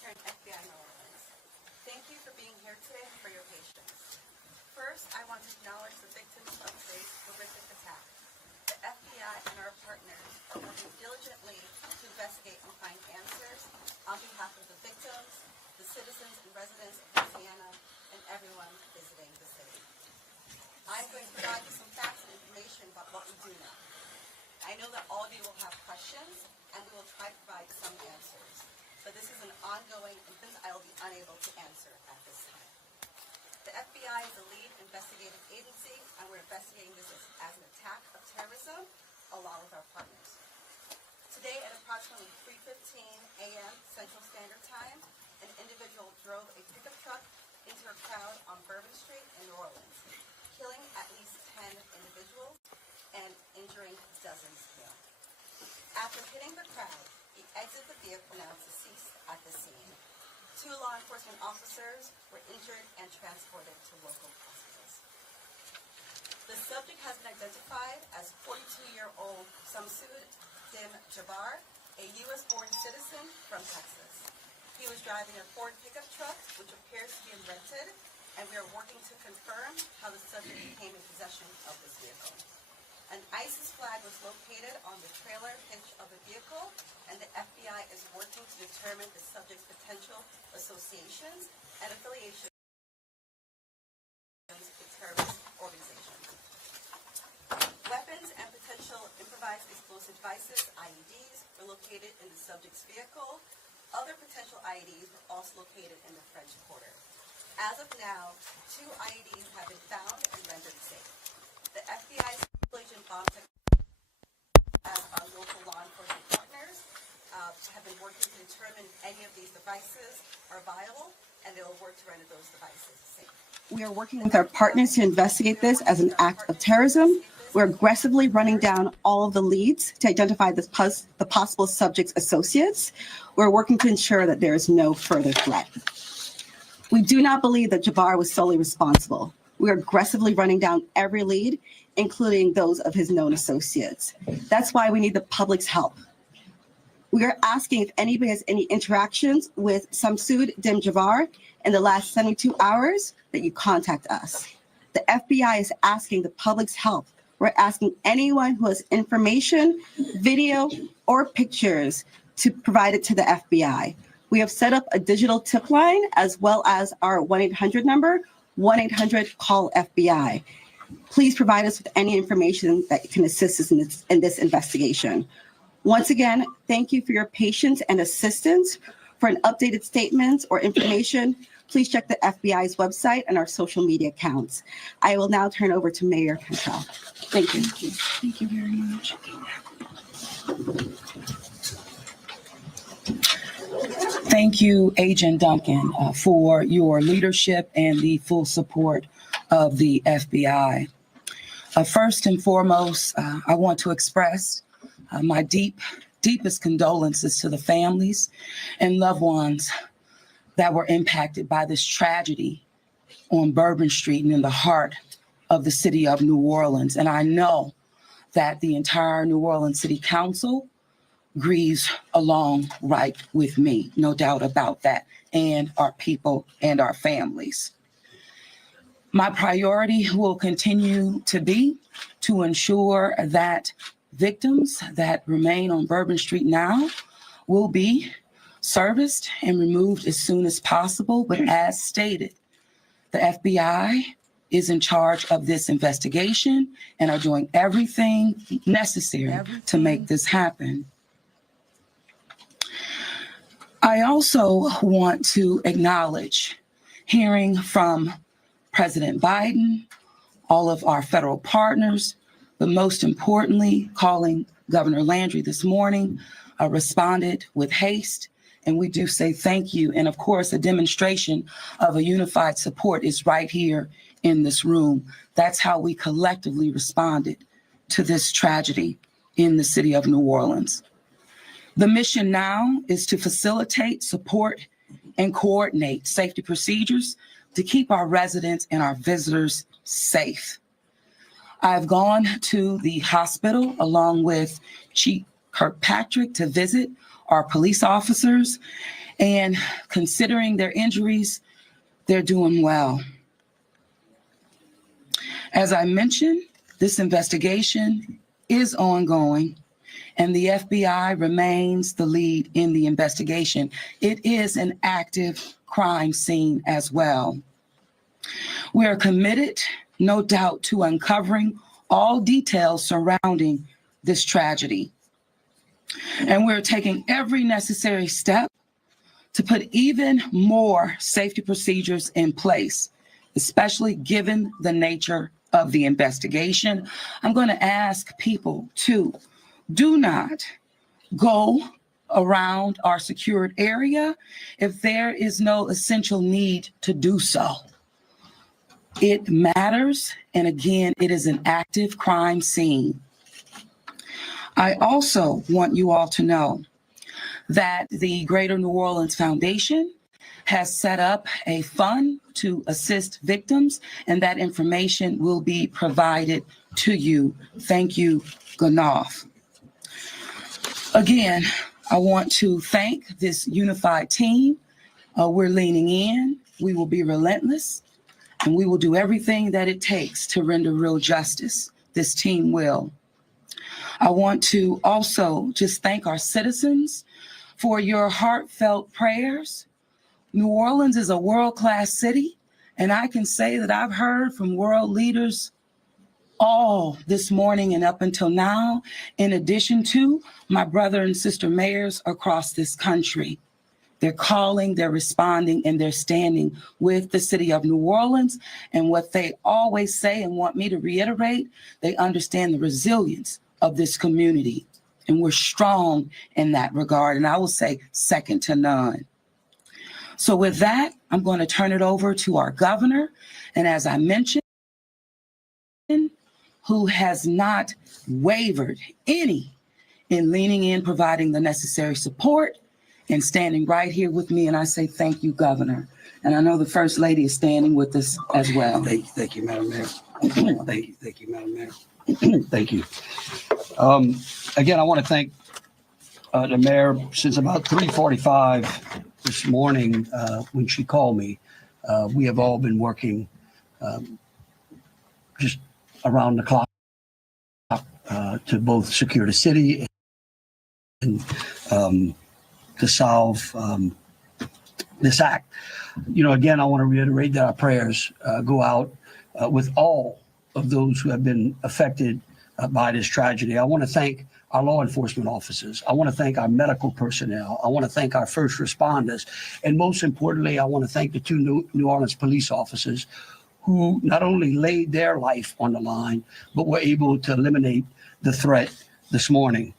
here at FBI New Orleans. Thank you for being here today and for your patience. First, I want to acknowledge the victims of today's horrific attack. The FBI and our partners are working diligently to investigate and find answers on behalf of the victims, the citizens and residents of Louisiana, and everyone visiting the city. I'm going to provide you some facts and information about what we do know. I know that all of you will have questions, and we will try to provide some answers. But this is an ongoing, and I will be unable to answer at this time. The FBI is the lead investigative agency, and we're investigating this as an attack of terrorism, along with our partners. Today at approximately 3:15 a.m. Central Standard Time, an individual drove a pickup truck into a crowd on Bourbon Street in New Orleans, killing at least 10 individuals and injuring dozens more. After hitting the crowd, he exited the vehicle, announced deceased at the scene. 2 law enforcement officers were injured and transported to local hospitals. The subject has been identified as 42-year-old Samsoud Dim Jabbar, a U.S.-born citizen from Texas. He was driving a Ford pickup truck, which appears to be rented, and we are working to confirm how the subject came in possession of this vehicle. An ISIS flag was located on the trailer hitch of the vehicle, and the FBI is working to determine the subject's potential associations and affiliations with terrorist organizations. Weapons and potential improvised explosive devices, IEDs, were located in the subject's vehicle. Other potential IEDs were also located in the French Quarter. As of now, 2 IEDs have been found and rendered safe. The FBI's Agent Bomb Technology, as our local law enforcement partners, have been working to determine if any of these devices are viable, and they will work to render those devices safe. We are working with our partners to investigate this as an act of terrorism. We're aggressively running down all of the leads to identify the possible subject's associates. We're working to ensure that there is no further threat. We do not believe that Jabbar was solely responsible. We are aggressively running down every lead, including those of his known associates. That's why we need the public's help. We are asking if anybody has any interactions with Samsoud Dim Jabbar in the last 72 hours that you contact us. The FBI is asking the public's help. We're asking anyone who has information, video, or pictures to provide it to the FBI. We have set up a digital tip line as well as our 1-800 number, 1-800-CALL-FBI. Please provide us with any information that can assist us in this investigation. Once again, thank you for your patience and assistance. For an updated statement or information, please check the FBI's website and our social media accounts. I will now turn over to Mayor Cantrell. Thank you. Thank you very much. Thank you, Agent Duncan, for your leadership and the full support of the FBI. First and foremost, I want to express my deepest condolences to the families and loved ones that were impacted by this tragedy on Bourbon Street and in the heart of the city of New Orleans. And I know that the entire New Orleans City Council grieves along right with me, no doubt about that, and our people and our families. My priority will continue to be to ensure that victims that remain on Bourbon Street now will be serviced and removed as soon as possible. But as stated, the FBI is in charge of this investigation and are doing everything necessary to make this happen. I also want to acknowledge hearing from President Biden, all of our federal partners, but most importantly, calling Governor Landry this morning, responded with haste. And we do say thank you. And of course, a demonstration of a unified support is right here in this room. That's how we collectively responded to this tragedy in the city of New Orleans. The mission now is to facilitate, support, and coordinate safety procedures to keep our residents and our visitors safe. I've gone to the hospital along with Chief Kirkpatrick to visit our police officers, and considering their injuries, they're doing well. As I mentioned, this investigation is ongoing, and the FBI remains the lead in the investigation. It is an active crime scene as well. We are committed, no doubt, to uncovering all details surrounding this tragedy. And we're taking every necessary step to put even more safety procedures in place, especially given the nature of the investigation. I'm going to ask people to do not go around our secured area if there is no essential need to do so. It matters, and again, it is an active crime scene. I also want you all to know that the Greater New Orleans Foundation has set up a fund to assist victims, and that information will be provided to you. Thank you, Ganoff. Again, I want to thank this unified team. We're leaning in. We will be relentless, and we will do everything that it takes to render real justice. This team will. I want to also just thank our citizens for your heartfelt prayers. New Orleans is a world-class city, and I can say that I've heard from world leaders all this morning and up until now, in addition to my brother and sister mayors across this country. They're calling, they're responding, and they're standing with the city of New Orleans. And what they always say and want me to reiterate, they understand the resilience of this community. And we're strong in that regard. And I will say second to none. So with that, I'm going to turn it over to our governor. And as I mentioned, who has not wavered any in leaning in, providing the necessary support, and standing right here with me. And I say, thank you, Governor. And I know the First Lady is standing with us as well. Thank you, Madam Mayor. Thank you, Madam Mayor. Thank you. Again, I want to thank the mayor. Since about 3:45 this morning, when she called me, we have all been working just around the clock to both secure the city and to solve this act. You know, again, I want to reiterate that our prayers go out with all of those who have been affected by this tragedy. I want to thank our law enforcement officers. I want to thank our medical personnel. I want to thank our first responders. And most importantly, I want to thank the two New Orleans police officers who not only laid their life on the line, but were able to eliminate the threat this morning.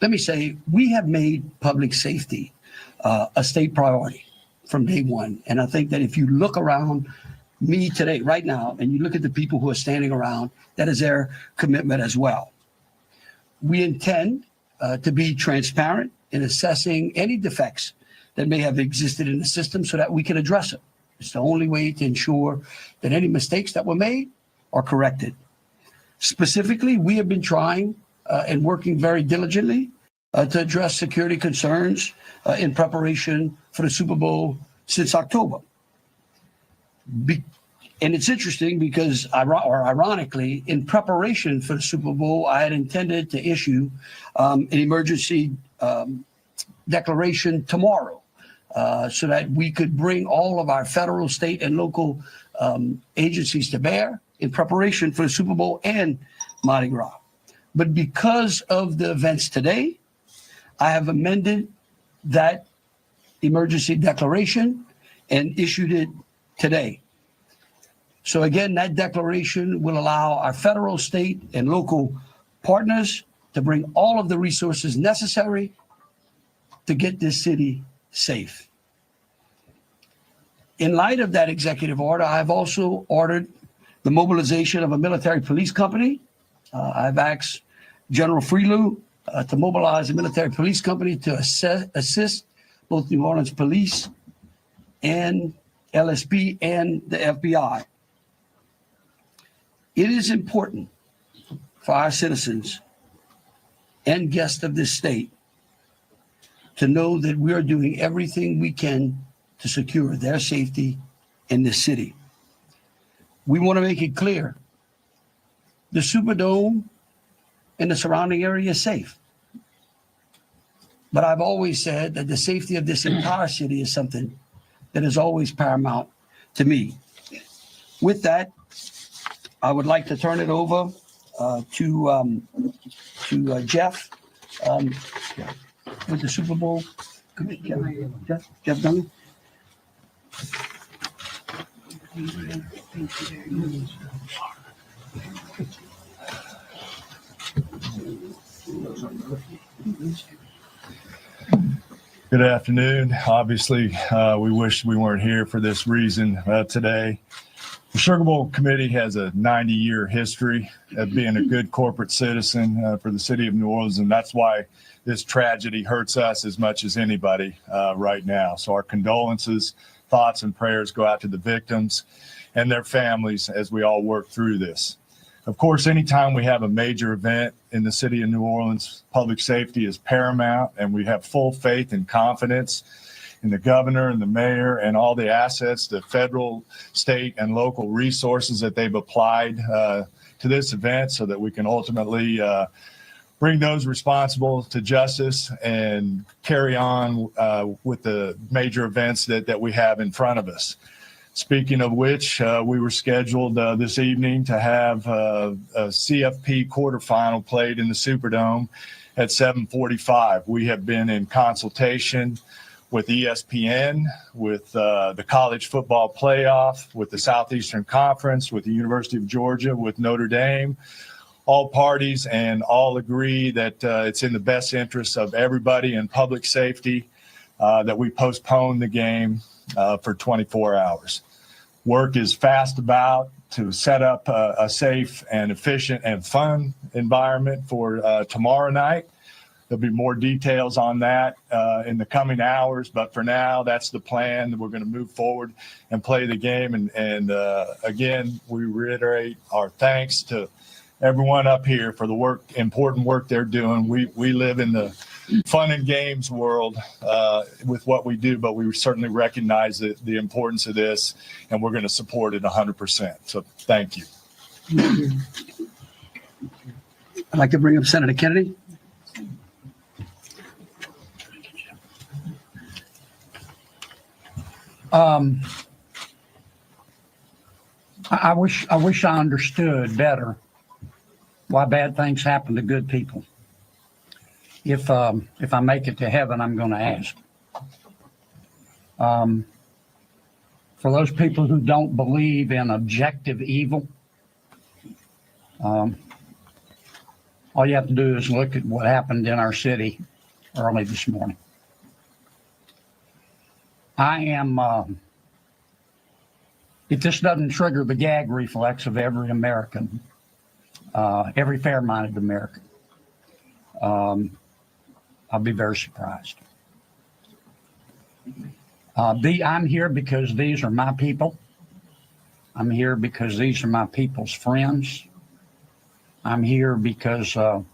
Let me say, we have made public safety a state priority from day one. And I think that if you look around me today, right now, and you look at the people who are standing around, that is their commitment as well. We intend to be transparent in assessing any defects that may have existed in the system so that we can address it. It's the only way to ensure that any mistakes that were made are corrected. Specifically, we have been trying and working very diligently to address security concerns in preparation for the Super Bowl since October. And it's interesting because, ironically, in preparation for the Super Bowl, I had intended to issue an emergency declaration tomorrow so that we could bring all of our federal, state, and local agencies to bear in preparation for the Super Bowl and Mardi Gras. But because of the events today, I have amended that emergency declaration and issued it today. So again, that declaration will allow our federal, state, and local partners to bring all of the resources necessary to get this city safe. In light of that executive order, I've also ordered the mobilization of a military police company. I've asked General Freelou to mobilize a military police company to assist both New Orleans Police and LSP and the FBI. It is important for our citizens and guests of this state to know that we are doing everything we can to secure their safety in this city. We want to make it clear, the Superdome and the surrounding area is safe. But I've always said that the safety of this entire city is something that is always paramount to me. With that, I would like to turn it over to Jeff with the Super Bowl committee. Jeff Duncan. Good afternoon. Obviously, we wish we weren't here for this reason today. The Sugar Bowl Committee has a 90-year history of being a good corporate citizen for the city of New Orleans, and that's why this tragedy hurts us as much as anybody right now. So our condolences, thoughts, and prayers go out to the victims and their families as we all work through this. Of course, anytime we have a major event in the city of New Orleans, public safety is paramount, and we have full faith and confidence in the governor and the mayor and all the assets, the federal, state, and local resources that they've applied to this event so that we can ultimately bring those responsible to justice and carry on with the major events that we have in front of us. Speaking of which, we were scheduled this evening to have a CFP quarterfinal played in the Superdome at 7:45. We have been in consultation with ESPN, with the College Football Playoff, with the Southeastern Conference, with the University of Georgia, with Notre Dame, all parties, and all agree that it's in the best interest of everybody and public safety that we postpone the game for 24 hours. Work is fast about to set up a safe and efficient and fun environment for tomorrow night. There'll be more details on that in the coming hours, but for now, that's the plan. We're going to move forward and play the game. And again, we reiterate our thanks to everyone up here for the important work they're doing. We live in the fun and games world with what we do, but we certainly recognize the importance of this, and we're going to support it 100%. So thank you. I'd like to bring up Senator Kennedy. I wish I understood better why bad things happen to good people. If I make it to heaven, I'm going to ask. For those people who don't believe in objective evil, all you have to do is look at what happened in our city early this morning. I am, if this doesn't trigger the gag reflex of every American, every fair-minded American, I'll be very surprised. I'm here because these are my people. I'm here because these are my people's friends. I'm here because there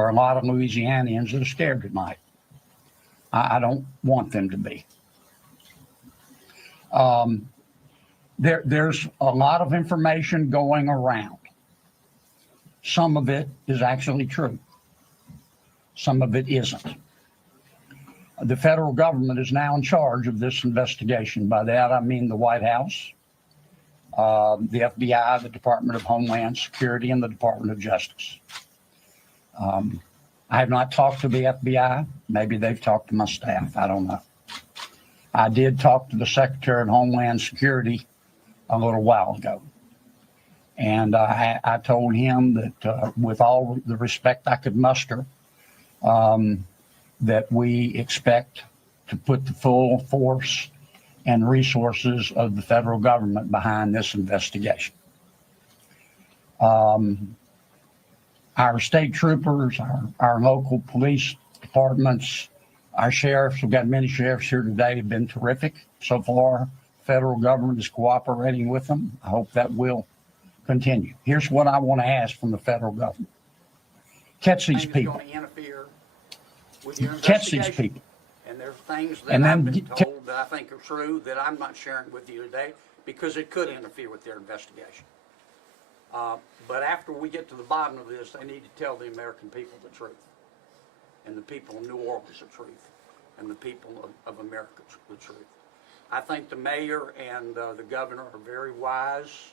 are a lot of Louisianians that are scared tonight. I don't want them to be. There's a lot of information going around. Some of it is actually true. Some of it isn't. The federal government is now in charge of this investigation. By that, I mean the White House, the FBI, the Department of Homeland Security, and the Department of Justice. I have not talked to the FBI. Maybe they've talked to my staff. I don't know. I did talk to the Secretary of Homeland Security a little while ago. And I told him that with all the respect I could muster, that we expect to put the full force and resources of the federal government behind this investigation. Our state troopers, our local police departments, our sheriffs, we've got many sheriffs here today, have been terrific so far. Federal government is cooperating with them. I hope that will continue. Here's what I want to ask from the federal government. Catch these people. with your catch these investigation. people. And there are things that And then I've been get- told that I think are true that I'm not sharing with you today because it could interfere with their investigation. But after we get to the bottom of this, they need to tell the American people the truth. And the people of New Orleans the truth. And the people of America the truth. I think the mayor and the governor are very wise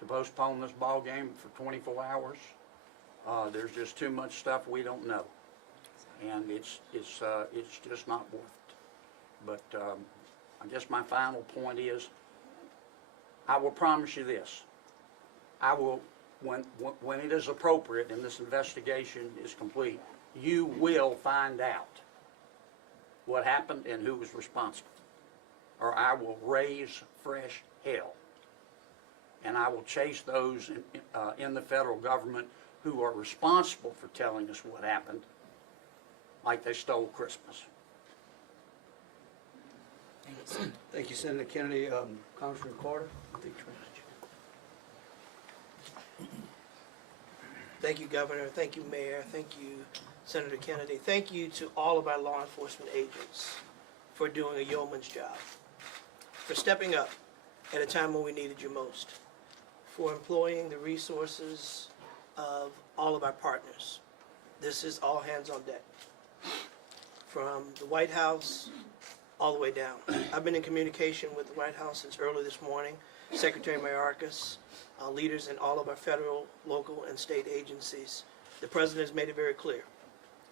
to postpone this ball game for 24 hours. There's just too much stuff we don't know. And it's just not worth it. But I guess my final point is, I will promise you this. I will, when it is appropriate and this investigation is complete, you will find out what happened and who was responsible. Or I will raise fresh hell. And I will chase those in the federal government who are responsible for telling us what happened, like they stole Christmas. Thank you, Senator Kennedy. Congressman Carter. Thank you, Governor. Thank you, Mayor. Thank you, Senator Kennedy. Thank you to all of our law enforcement agents for doing a yeoman's job, for stepping up at a time when we needed you most, for employing the resources of all of our partners. This is all hands on deck. From the White House all the way down. I've been in communication with the White House since early this morning. Secretary Mayorkas, leaders in all of our federal, local, and state agencies. The President has made it very clear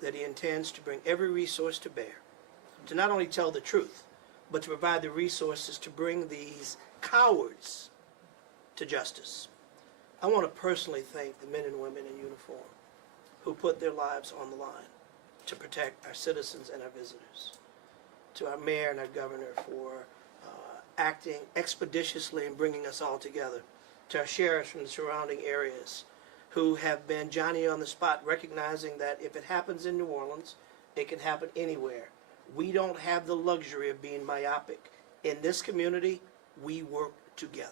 that he intends to bring every resource to bear to not only tell the truth, but to provide the resources to bring these cowards to justice. I want to personally thank the men and women in uniform who put their lives on the line to protect our citizens and our visitors. To our mayor and our governor for acting expeditiously and bringing us all together. To our sheriffs from the surrounding areas who have been Johnny on the spot, recognizing that if it happens in New Orleans, it can happen anywhere. We don't have the luxury of being myopic. In this community, we work together.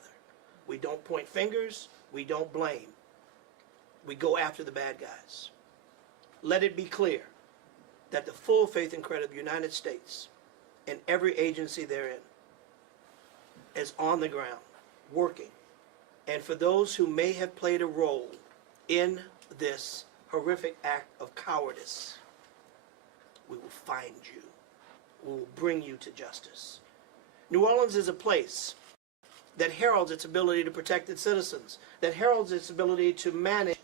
We don't point fingers, we don't blame. We go after the bad guys. Let it be clear that the full faith and credit of the United States and every agency therein is on the ground, working. And for those who may have played a role in this horrific act of cowardice, we will find you. We will bring you to justice. New Orleans is a place that heralds its ability to protect its citizens, that heralds its ability to manage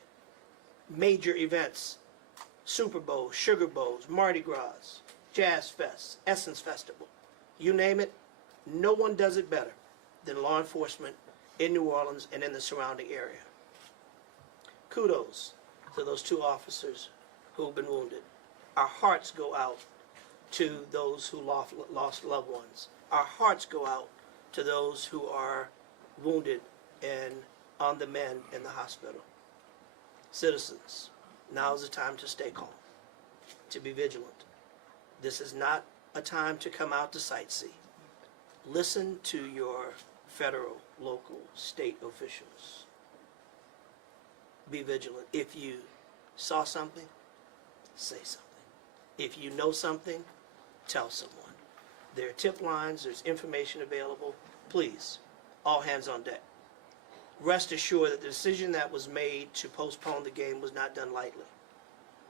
major events. Super Bowls, Sugar Bowls, Mardi Gras, Jazz Fest, Essence Festival. You name it, no one does it better than law enforcement in New Orleans and in the surrounding area. Kudos to those two officers who've been wounded. Our hearts go out to those who lost loved ones. Our hearts go out to those who are wounded and on the mend in the hospital. Citizens, now is the time to stay calm, to be vigilant. This is not a time to come out to sightsee. Listen to your federal, local, state officials. Be vigilant. If you saw something, say something. If you know something, tell someone. There are tip lines, there's information available. Please, all hands on deck. Rest assured that the decision that was made to postpone the game was not done lightly.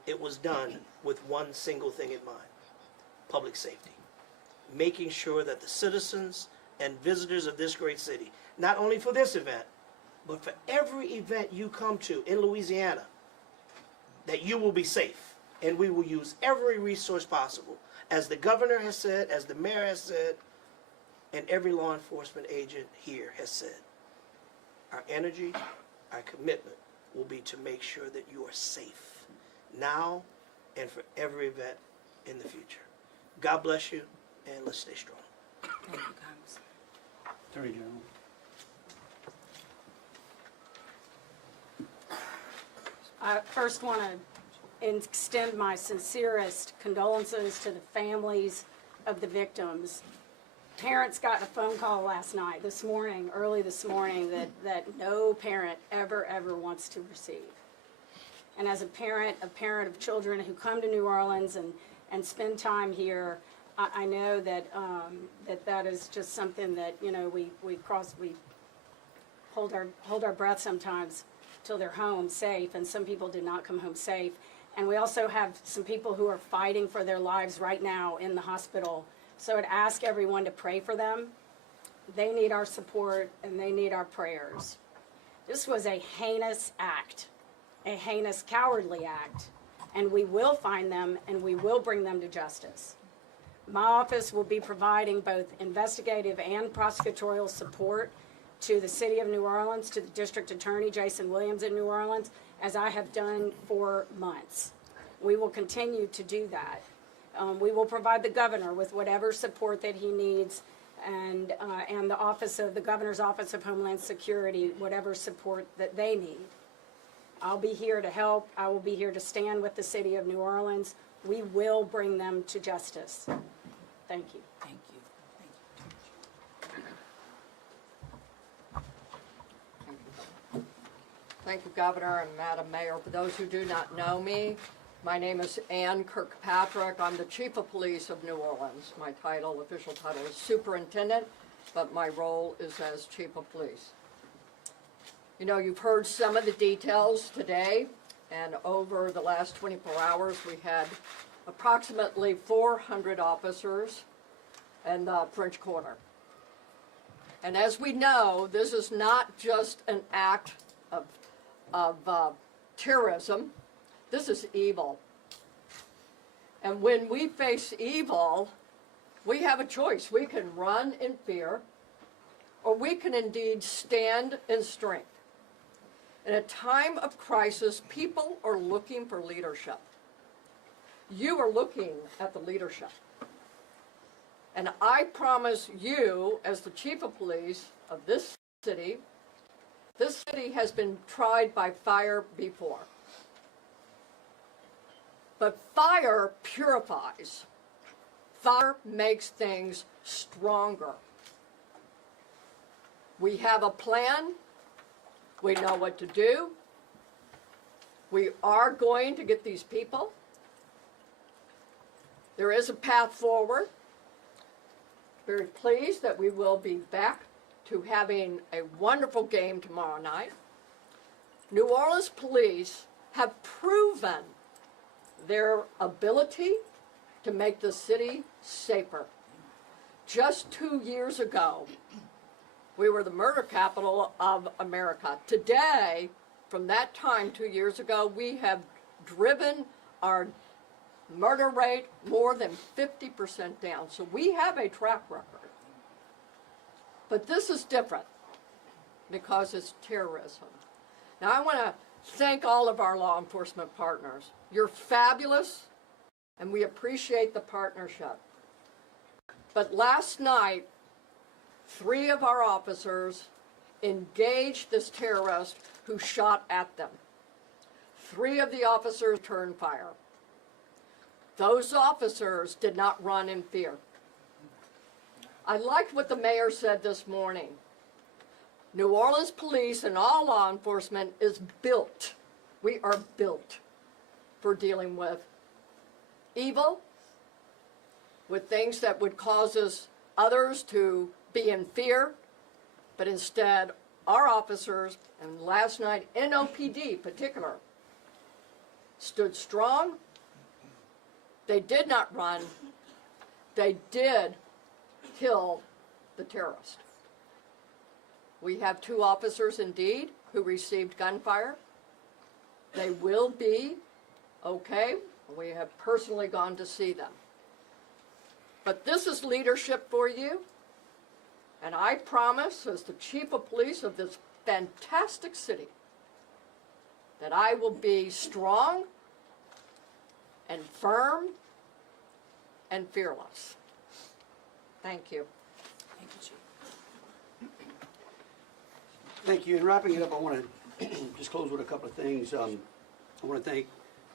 It was done with one single thing in mind: public safety. Making sure that the citizens and visitors of this great city, not only for this event, but for every event you come to in Louisiana, that you will be safe. And we will use every resource possible, as the governor has said, as the mayor has said, and every law enforcement agent here has said. Our energy, our commitment will be to make sure that you are safe now and for every event in the future. God bless you, and let's stay strong. Thank you, Congressman. Attorney General. I first want to extend my sincerest condolences to the families of the victims. Parents got a phone call last night, early this morning, that no parent ever wants to receive. And as a parent of children who come to New Orleans and spend time here. I know that, that is just something that, you know, we hold our breath sometimes till they're home safe, and some people did not come home safe. And we also have some people who are fighting for their lives right now in the hospital. So I'd ask everyone to pray for them. They need our support and they need our prayers. This was a heinous act, a heinous, cowardly act, and we will find them and we will bring them to justice. My office will be providing both investigative and prosecutorial support to the City of New Orleans, to the District Attorney, Jason Williams in New Orleans, as I have done for months. We will continue to do that. We will provide the governor with whatever support that he needs, and the Governor's Office of Homeland Security, whatever support that they need. I'll be here to help. I will be here to stand with the City of New Orleans. We will bring them to justice. Thank you. Thank you. Thank you, Governor and Madam Mayor. For those who do not know me, my name is Ann Kirkpatrick. I'm the Chief of Police of New Orleans. My official title is Superintendent, but my role is as Chief of Police. You know, you've heard some of the details today, and over the last 24 hours, we had approximately 400 officers in the French Quarter. And as we know, this is not just an act of terrorism. This is evil. And when we face evil, we have a choice. We can run in fear, or we can indeed stand in strength. In a time of crisis, people are looking for leadership. You are looking at the leadership. And I promise you, as the Chief of Police of this city has been tried by fire before. But fire purifies. Fire makes things stronger. We have a plan. We know what to do. We are going to get these people. There is a path forward. Very pleased that we will be back to having a wonderful game tomorrow night. New Orleans police have proven their ability to make the city safer. Just 2 years ago, we were the murder capital of America. Today, from that time 2 years ago, we have driven our murder rate more than 50% down. So we have a track record. But this is different because it's terrorism. Now I want to thank all of our law enforcement partners. You're fabulous, and we appreciate the partnership. But last night, 3 of our officers engaged this terrorist who shot at them. 3 of the officers turned fire. Those officers did not run in fear. I liked what the mayor said this morning. New Orleans police and all law enforcement is built. We are built for dealing with evil, with things that would cause others to be in fear, but instead our officers, and last night NOPD in particular, stood strong. They did not run. They did kill the terrorist. We have 2 officers indeed who received gunfire. They will be okay. We have personally gone to see them. But this is leadership for you. And I promise, as the Chief of Police of this fantastic city, that I will be strong and firm and fearless. Thank you. Thank you, Chief. Thank you. In wrapping it up, I want to just close with a couple of things. I want to thank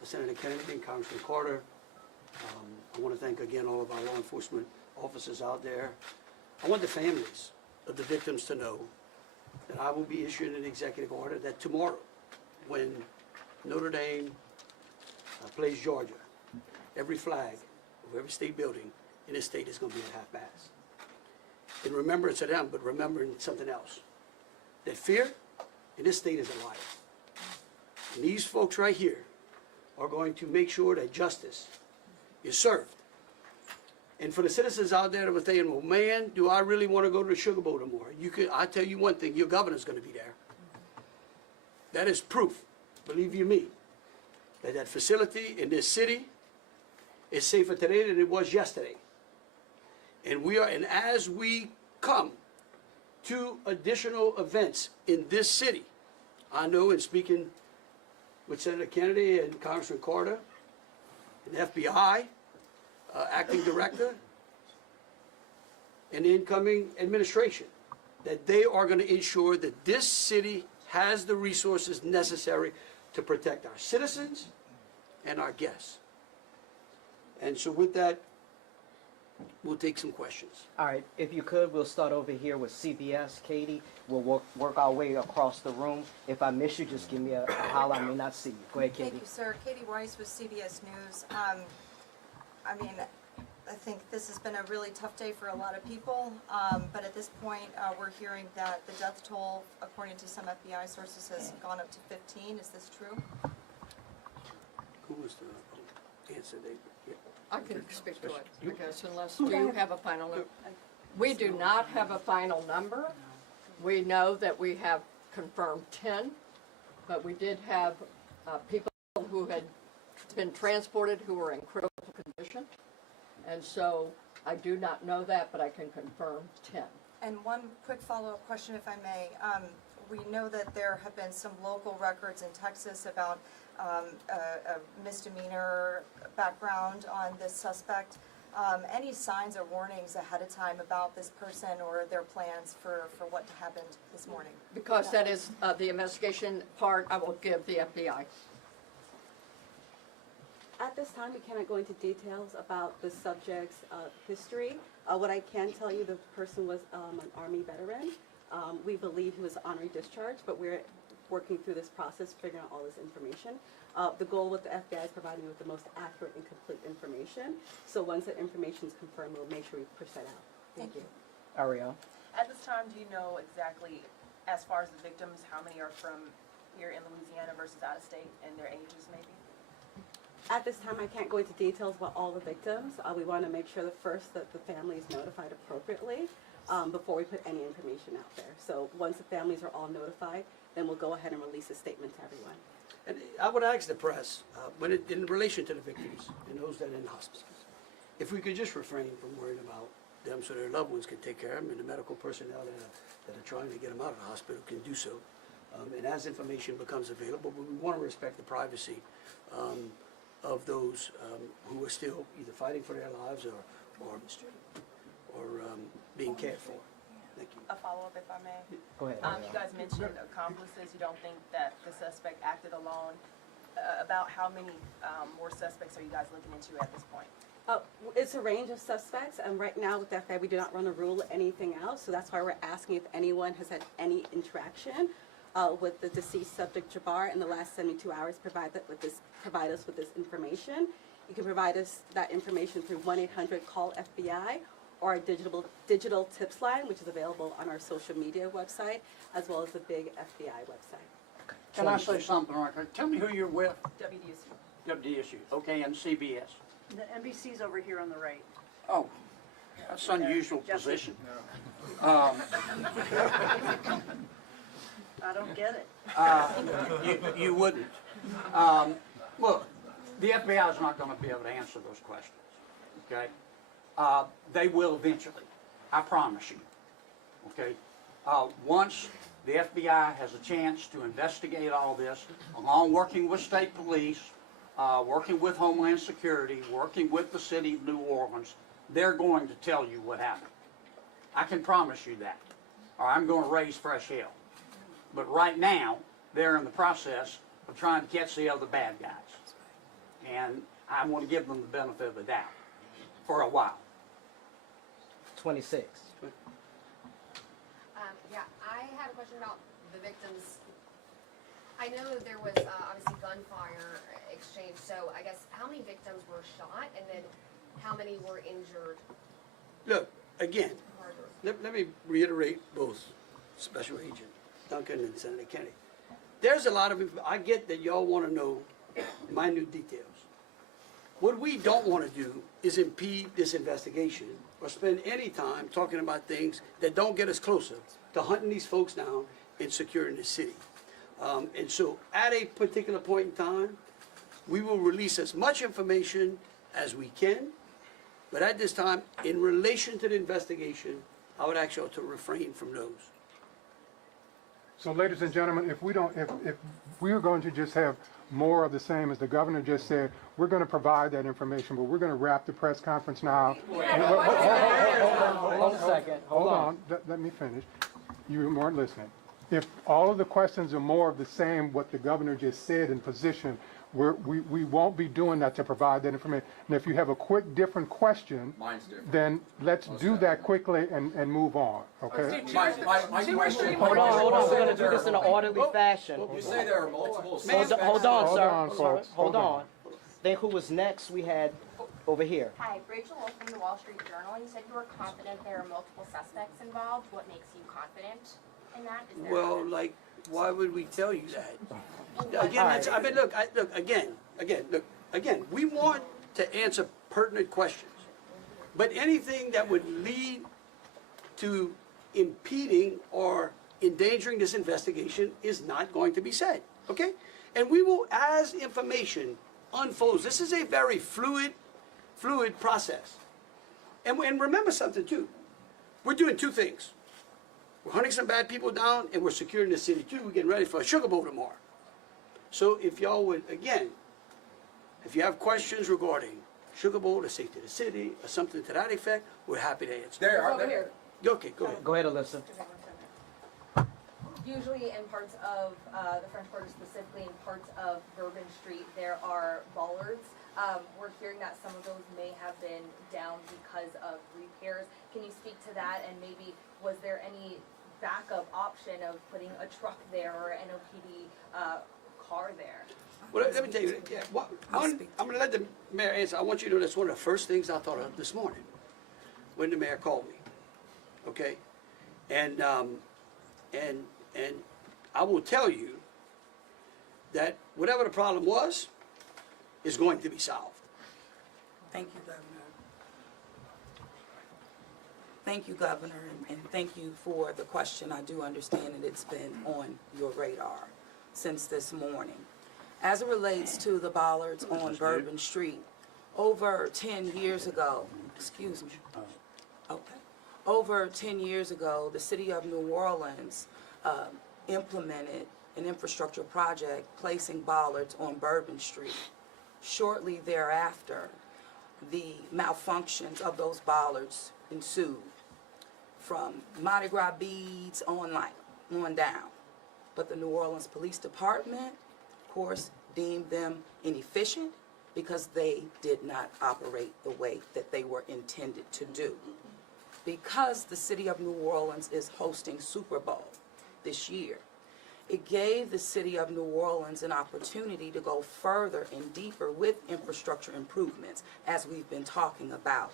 Senator Kennedy and Congressman Carter. I want to thank again all of our law enforcement officers out there. I want the families of the victims to know that I will be issuing an executive order that tomorrow, when Notre Dame plays Georgia, every flag of every state building in this state is going to be at half-mast. In remembrance of them, but remembering something else. That fear in this state is a liar. And these folks right here are going to make sure that justice is served. And for the citizens out there that were saying, well, man, do I really want to go to the Sugar Bowl tomorrow? I tell you one thing, your governor's going to be there. That is proof, believe you me, that that facility in this city is safer today than it was yesterday. And as we come to additional events in this city, I know in speaking with Senator Kennedy and Congressman Carter, and FBI, acting director, and the incoming administration, that they are going to ensure that this city has the resources necessary to protect our citizens and our guests. And so with that, we'll take some questions. All right, if you could, we'll start over here with CBS. Katie, we'll work our way across the room. If I miss you, just give me a holler. I may not see you. Go ahead, Katie. Thank you, sir. Katie Weiss with CBS News. I mean, I think this has been a really tough day for a lot of people, but at this point, we're hearing that the death toll, according to some FBI sources, has gone up to 15. Is this true? Who was the answer? Yeah. I can speak to it, because unless you have a final number. We do not have a final number. We know that we have confirmed 10, but we did have people who had been transported who were in critical condition. And so I do not know that, but I can confirm 10. And one quick follow-up question, if I may. We know that there have been some local records in Texas about a misdemeanor background on this suspect. Any signs or warnings ahead of time about this person or their plans for what happened this morning? Because that is the investigation part, I will give the FBI. At this time, we cannot go into details about the subject's history. What I can tell you, the person was an Army veteran. We believe he was honorary discharged, but we're working through this process, figuring out all this information. The goal with the FBI is providing you with the most accurate and complete information. So once that information is confirmed, we'll make sure we push that out. Thank you. Ariel. At this time, do you know exactly, as far as the victims, how many are from here in Louisiana versus out of state, and their ages maybe? At this time, I can't go into details about all the victims. We want to make sure that first that the family is notified appropriately before we put any information out there. So once the families are all notified, then we'll go ahead and release a statement to everyone. And I would ask the press, in relation to the victims and those that are in hospices, if we could just refrain from worrying about them so their loved ones can take care of them and the medical personnel that are trying to get them out of the hospital can do so. And as information becomes available, but we want to respect the privacy of those who are still either fighting for their lives or being cared for. Thank you. A follow-up, if I may. Go ahead. You guys mentioned accomplices. You don't think that the suspect acted alone. About how many more suspects are you guys looking into at this point? It's a range of suspects, and right now with the FBI, we do not run a rule anything else, so that's why we're asking if anyone has had any interaction with the deceased subject Jabbar in the last 72 hours. Provide us with this information. You can provide us that information through 1-800-CALL-FBI or our digital tips line, which is available on our social media website, as well as the big FBI website. Can I say something right quick? Tell me who you're with. WDSU. WDSU. Okay, and CBS. The NBC's over here on the right. Oh, that's an unusual position. I don't get it. You wouldn't. Look, the FBI is not going to be able to answer those questions, okay? They will eventually, I promise you, okay? Once the FBI has a chance to investigate all this, along working with state police, working with Homeland Security, working with the city of New Orleans, they're going to tell you what happened. I can promise you that, or I'm going to raise fresh hell. But right now, they're in the process of trying to catch the other bad guys. And I want to give them the benefit of the doubt for a while. 26. Yeah, I had a question about the victims. I know there was obviously gunfire exchange, so I guess how many victims were shot? And then how many were injured? Look, again, let me reiterate both Special Agent Duncan and Senator Kennedy. There's a lot of, I get that y'all want to know minute details. What we don't want to do is impede this investigation or spend any time talking about things that don't get us closer to hunting these folks down and securing the city. And so at a particular point in time, we will release as much information as we can. But at this time, in relation to the investigation, I would ask y'all to refrain from those. So ladies and gentlemen, if we are going to just have more of the same, as the governor just said, we're going to provide that information, but we're going to wrap the press conference now. Hold on a second. Hold on. Let me finish. You weren't listening. If all of the questions are more of the same, what the governor just said in position, we won't be doing that to provide that information. And if you have a quick different question, then let's do that quickly and move on, okay? My question. Hold on. We're going to do this in an orderly fashion. You say there are multiple Hold on, sir. on, folks. Hold on. Then who was next? We had over here. Hi, Rachel Wolf from the Wall Street Journal. You said you were confident there are multiple suspects involved. What makes you confident in that? Is there Well, evidence? like, why would we tell you that? Again, I mean, look, again, we want to answer pertinent questions. But anything that would lead to impeding or endangering this investigation is not going to be said, okay? And we will, as information unfolds, this is a very fluid process. And remember something too, we're doing two things. We're hunting some bad people down and we're securing the city too. We're getting ready for a Sugar Bowl tomorrow. So if y'all would, again, if you have questions regarding Sugar Bowl, the safety of the city, or something to that effect, we're happy to answer. Okay, go ahead. Go ahead, Alyssa. Usually in parts of the French Quarter, specifically in parts of Bourbon Street, there are bollards. We're hearing that some of those may have been down because of repairs. Can you speak to that, and maybe was there any backup option of putting a truck there or an NOPD car there? Well, let me tell you, I'm going to let the mayor answer. I want you to know that's one of the first things I thought of this morning when the mayor called me. Okay? And I will tell you that whatever the problem was is going to be solved. Thank you, Governor. Thank you, Governor, and thank you for the question. I do understand that it's been on your radar since this morning. As it relates to the bollards on Bourbon Street, over 10 years ago, excuse me, over 10 years ago, the city of New Orleans implemented an infrastructure project placing bollards on Bourbon Street. Shortly thereafter, the malfunctions of those bollards ensued, from Mardi Gras beads on down. But the New Orleans Police Department, of course, deemed them inefficient because they did not operate the way that they were intended to do. Because the city of New Orleans is hosting Super Bowl this year, it gave the city of New Orleans an opportunity to go further and deeper with infrastructure improvements, as we've been talking about.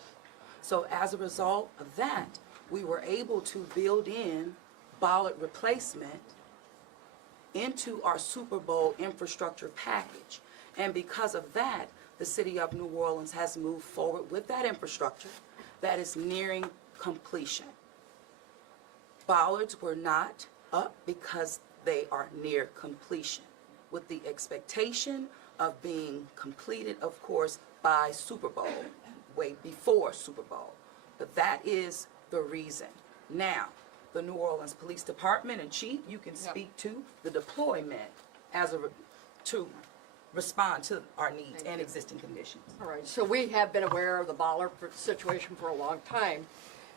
So as a result of that, we were able to build in bollard replacement into our Super Bowl infrastructure package. And because of that, the city of New Orleans has moved forward with that infrastructure that is nearing completion. Bollards were not up because they are near completion, with the expectation of being completed, of course, by Super Bowl, way before Super Bowl. But that is the reason. Now, the New Orleans Police Department, and Chief, you can speak to the deployment to respond to our needs and existing conditions. All right, so we have been aware of the bollard situation for a long time,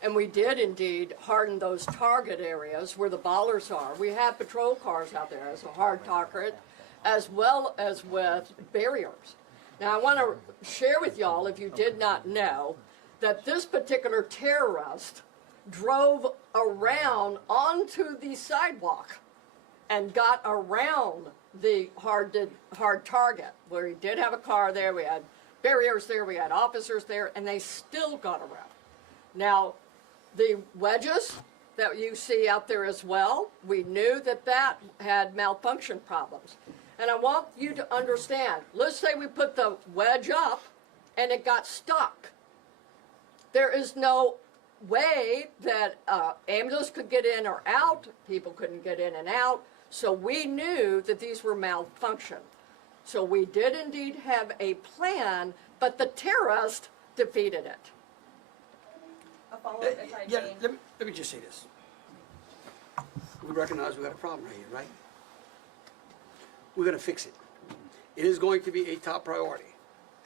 and we did indeed harden those target areas where the bollards are. We have patrol cars out there as a hard target, as well as with barriers. Now, I want to share with y'all, if you did not know, that this particular terrorist drove around onto the sidewalk and got around the hard target, where he did have a car there. We had barriers there, we had officers there, and they still got around. Now, the wedges that you see out there as well, we knew that that had malfunction problems. And I want you to understand, let's say we put the wedge up and it got stuck. There is no way that ambulance could get in or out, people couldn't get in and out, so we knew that these were malfunction. So we did indeed have a plan, but the terrorist defeated it. A follow-up, if I Yeah, may. let me just say this. We recognize we got a problem right here, right? We're gonna fix it. It is going to be a top priority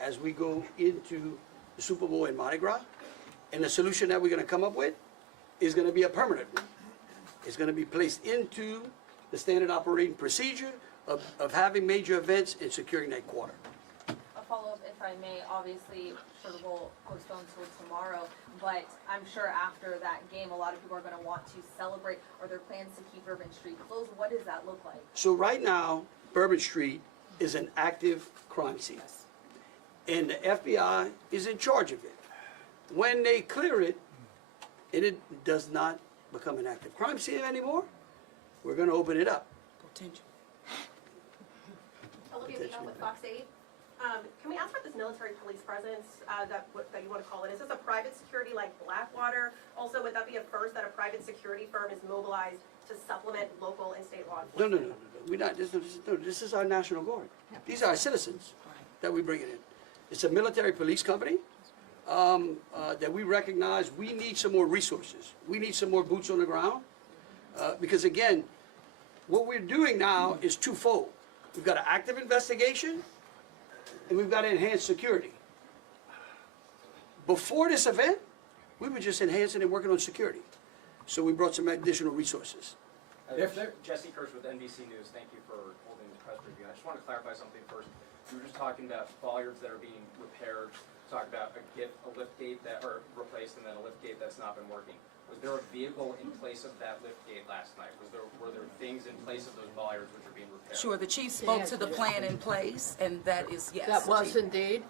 as we go into the Super Bowl and Mardi Gras. And the solution that we're gonna come up with is gonna be a permanent one. It's gonna be placed into the standard operating procedure of having major events and securing that quarter. A follow-up, if I may, obviously, sort of will postpone till tomorrow, but I'm sure after that game, a lot of people are gonna want to celebrate. Are there plans to keep Bourbon Street closed? What does that look like? So right now, Bourbon Street is an active crime scene. And the FBI is in charge of it. When they clear it, and it does not become an active crime scene anymore, we're gonna open it up. Olivia Vito with Fox 8. Can we ask about this military police presence that you want to call it? Is this a private security like Blackwater? Also, would that be a first that a private security firm is mobilized to supplement local and state law No, enforcement? no. We're not, this is our National Guard. These are our citizens that we bring in. It's a military police company that we recognize we need some more resources. We need some more boots on the ground. Because again, what we're doing now is twofold. We've got an active investigation and we've got enhanced security. Before this event, we were just enhancing and working on security. So we brought some additional resources. Jesse Kirsch with NBC News. Thank you for holding the press review. I just want to clarify something first. We were just talking about bollards that are being repaired. Talk about a lift gate that are replaced and then a lift gate that's not been working. Was there a vehicle in place of that lift gate last night? Were there things in place of those bollards which are being repaired? Sure, the chief spoke to the plan in place, and that is, yes. That was indeed.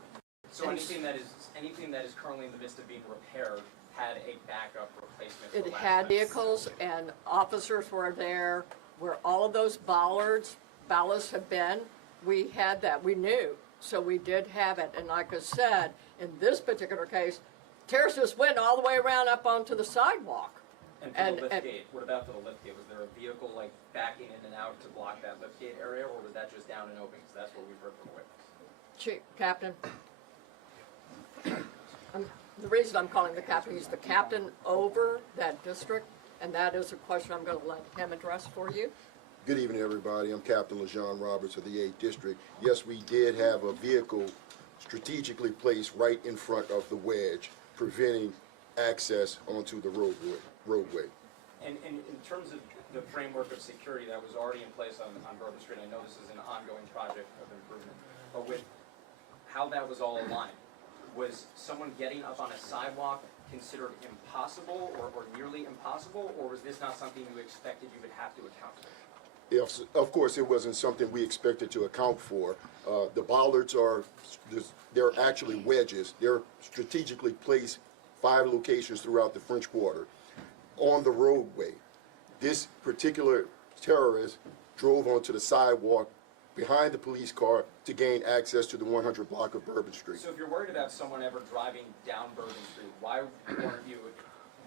So anything that is currently in the midst of being repaired had a backup replacement. for It last had night? vehicles and officers were there where all of those ballasts have been. We had that, we knew, so we did have it. And like I said, in this particular case, terrorists just went all the way around up onto the sidewalk. And for the lift gate, what about for the lift gate? Was there a vehicle like backing in and out to block that lift gate area, or was that just down and open? Because that's what we've heard from the witness. Chief, Captain. The reason I'm calling the captain, he's the captain over that district, and that is a question I'm going to let him address for you. Good evening, everybody. I'm Captain LaJean Roberts of the 8th District. Yes, we did have a vehicle strategically placed right in front of the wedge, preventing access onto the roadway. And in terms of the framework of security that was already in place on Bourbon Street, I know this is an ongoing project of improvement, but with how that was all aligned, was someone getting up on a sidewalk considered impossible or nearly impossible, or was this not something you expected you would have to account for? If, of course, it wasn't something we expected to account for. The bollards they're actually wedges. They're strategically placed 5 locations throughout the French Quarter on the roadway. This particular terrorist drove onto the sidewalk behind the police car to gain access to the 100 block of Bourbon Street. So if you're worried about someone ever driving down Bourbon Street, why weren't you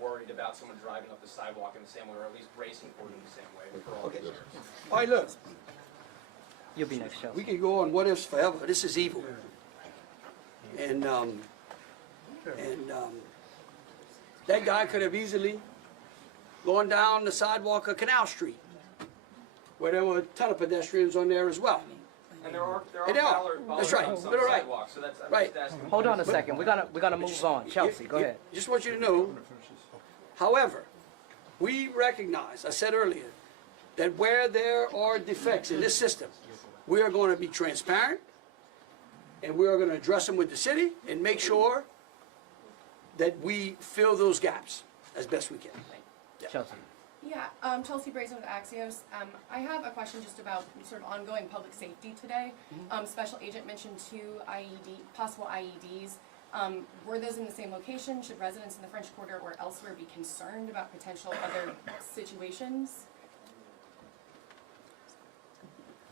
worried about someone driving up the sidewalk in the same way, or at least bracing for them the same way for all Okay. the years? All right, look, You'll be next, Chelsea. we can go on what ifs forever. This is evil. And that guy could have easily gone down the sidewalk of Canal Street, where there were a ton of pedestrians on there as well. And there are And they are. bollards That's right. on some They're right. sidewalks, so that's, I'm Right. just asking. Hold on a second. We're gonna move on. Chelsea, go ahead. Just want you to know, however, we recognize, I said earlier, that where there are defects in this system, we are going to be transparent, and we are going to address them with the city and make sure that we fill those gaps as best we can. Chelsea. Yeah, Chelsea Brazen with Axios. I have a question just about sort of ongoing public safety today. Special Agent mentioned two possible IEDs. Were those in the same location? Should residents in the French Quarter or elsewhere be concerned about potential other situations?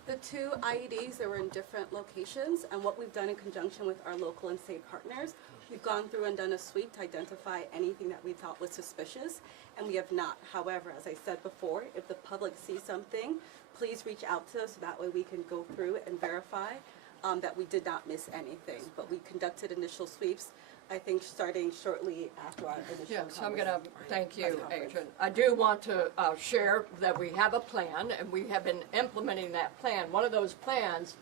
The two IEDs, they were in different locations, and what we've done in conjunction with our local and state partners, we've gone through and done a sweep to identify anything that we thought was suspicious, and we have not. However, as I said before, if the public sees something, please reach out to us, so that way we can go through and verify that we did not miss anything. But we conducted initial sweeps, I think, starting shortly after our initial Yes, I'm going to thank you, press conference. Agent. I do want to share that we have a plan, and we have been implementing that plan. One of those plans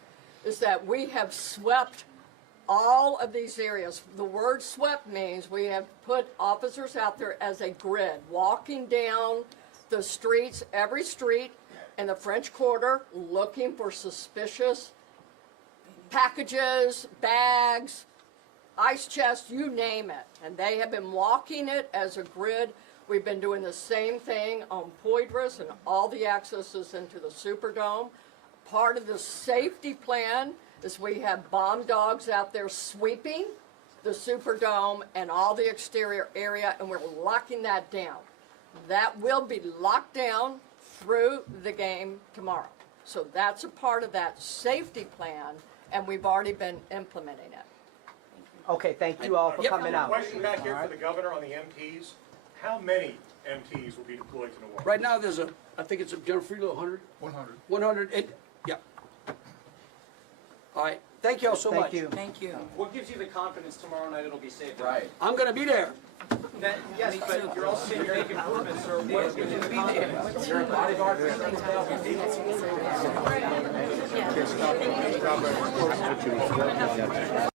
is that we have swept all of these areas. The word swept means we have put officers out there as a grid, walking down the streets, every street in the French Quarter, looking for suspicious packages, bags, ice chest, you name it. And they have been walking it as a grid. We've been doing the same thing on Poydras and all the accesses into the Superdome. Part of the safety plan is we have bomb dogs out there sweeping the Superdome and all the exterior area, and we're locking that down. That will be locked down through the game tomorrow. So that's a part of that safety plan, and we've already been implementing it. Okay, thank you all for coming out. Question back here for the governor on the MPs. How many MPs will be deployed to New Orleans? Right now, there's I think it's a General Friedel, 100? 100. 100, yeah. All right, thank you all so much. Thank you. Thank you. What gives you the confidence tomorrow night it'll be safe? Right. I'm gonna be there. Yes, but you're also saying you're making improvements, so what gives you the confidence? You're a bodyguard for 7,000 people.